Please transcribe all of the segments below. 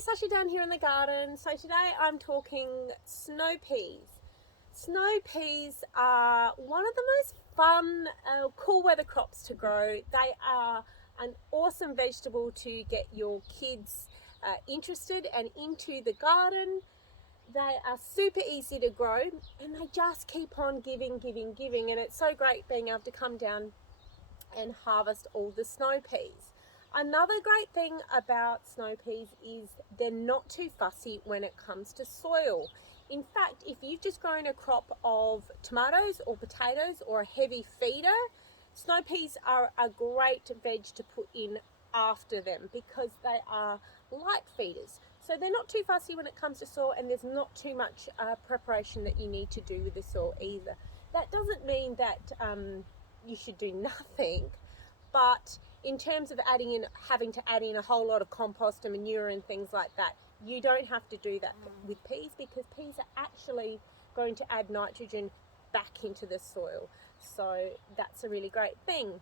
Sasha down here in the garden. So today I'm talking snow peas. Snow peas are one of the most fun, cool weather crops to grow. They are an awesome vegetable to get your kids interested and into the garden. They are super easy to grow and they just keep on giving, and it's so great being able to come down and harvest all the snow peas. Another great thing about snow peas is they're not too fussy when it comes to soil. In fact, if you've just grown a crop of tomatoes or potatoes or a heavy feeder, snow peas are a great veg to put in after them because they are light feeders. So they're not too fussy when it comes to soil, and there's not too much preparation that you need to do with the soil either. That doesn't mean that you should do nothing, but in terms of having to add in a whole lot of compost and manure and things like that, you don't have to do that with peas, because peas are actually going to add nitrogen back into the soil. So that's a really great thing.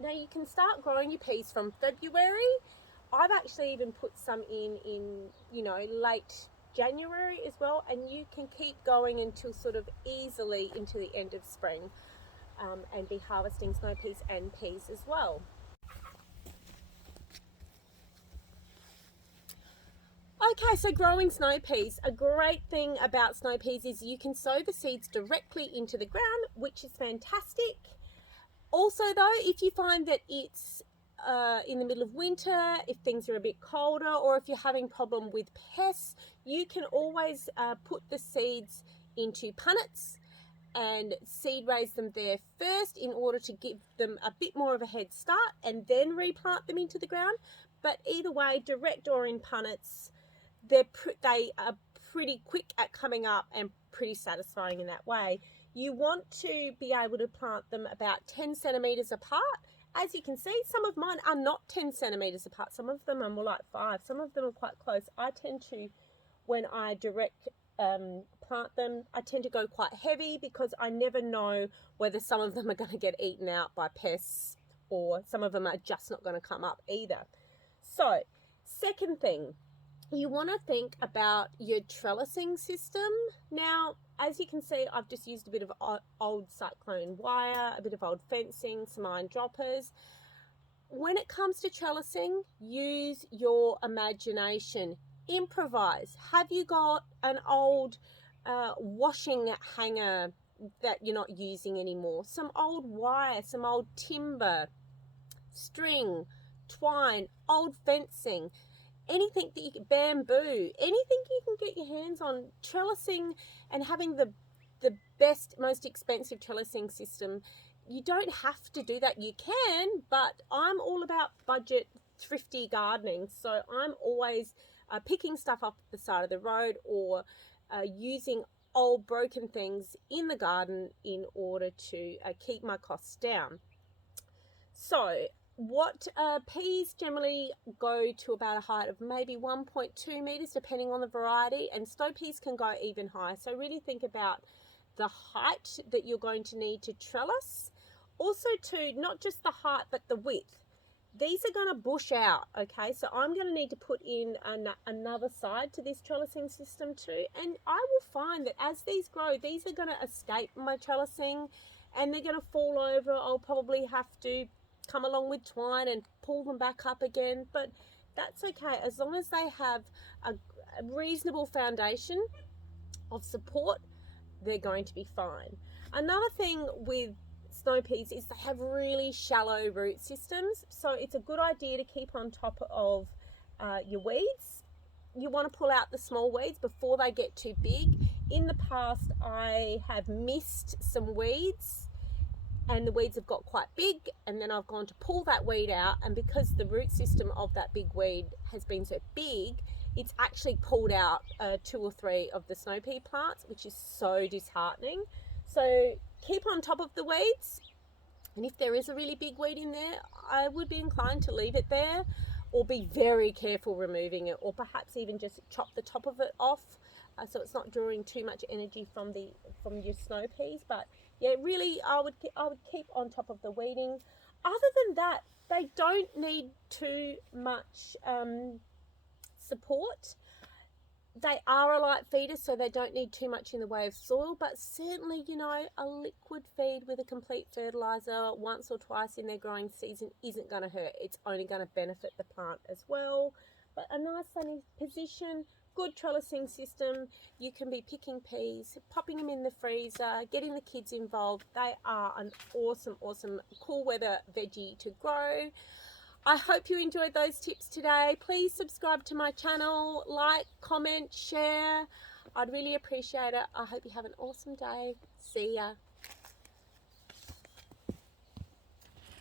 Now you can start growing your peas from February. I've actually even put some in late January as well, and you can keep going until sort of easily into the end of spring. And be harvesting snow peas and peas as well. Okay, so growing snow peas. A great thing about snow peas is you can sow the seeds directly into the ground, which is fantastic. Also though, if you find that it's in the middle of winter, if things are a bit colder, or if you're having problem with pests, you can always put the seeds into punnets and seed raise them there first in order to give them a bit more of a head start, and then replant them into the ground. But either way, direct or in punnets, they are pretty quick at coming up and pretty satisfying in that way. You want to be able to plant them about 10 centimeters apart. As you can see, some of mine are not 10 centimeters apart. Some of them are more like 5. Some of them are quite close. I tend to, when I direct plant them, I tend to go quite heavy because I never know whether some of them are going to get eaten out by pests or some of them are just not going to come up either. So, second thing, you want to think about your trellising system. Now, as you can see, I've just used a bit of old cyclone wire, a bit of old fencing, some iron droppers. When it comes to trellising, use your imagination. Improvise. Have you got an old washing hanger that you're not using anymore? Some old wire, some old timber, string, twine, old fencing, anything that you can, bamboo, anything you can get your hands on. Trellising and having the best, most expensive trellising system, you don't have to do that. You can, but I'm all about budget, thrifty gardening, so I'm always picking stuff up at the side of the road or using old broken things in the garden in order to keep my costs down. So what peas generally go to about a height of maybe 1.2 meters depending on the variety, and snow peas can go even higher. So really think about the height that you're going to need to trellis. Also too, not just the height but the width. These are going to bush out, okay? So I'm going to need to put in another side to this trellising system too. And I will find that as these grow, these are going to escape my trellising and they're going to fall over. I'll probably have to come along with twine and pull them back up again. But that's okay, as long as they have a reasonable foundation of support, they're going to be fine. Another thing with snow peas is they have really shallow root systems, so it's a good idea to keep on top of your weeds. You want to pull out the small weeds before they get too big. In the past, I have missed some weeds and the weeds have got quite big, and then I've gone to pull that weed out, and because the root system of that big weed has been so big, it's actually pulled out 2 or 3 of the snow pea plants, which is so disheartening. So keep on top of the weeds, and if there is a really big weed in there, I would be inclined to leave it there or be very careful removing it, or perhaps even just chop the top of it off so it's not drawing too much energy from your snow peas. But yeah, really I would keep on top of the weeding. Other than that, they don't need too much support. They are a light feeder, so they don't need too much in the way of soil, but certainly, you know, a liquid feed with a complete fertilizer once or twice in their growing season isn't going to hurt. It's only going to benefit the plant as well. But a nice sunny position, good trellising system. You can be picking peas, popping them in the freezer, getting the kids involved. They are an awesome, awesome cool weather veggie to grow. I hope you enjoyed those tips today. Please subscribe to my channel, like, comment, share. I'd really appreciate it. I hope you have an awesome day. See ya.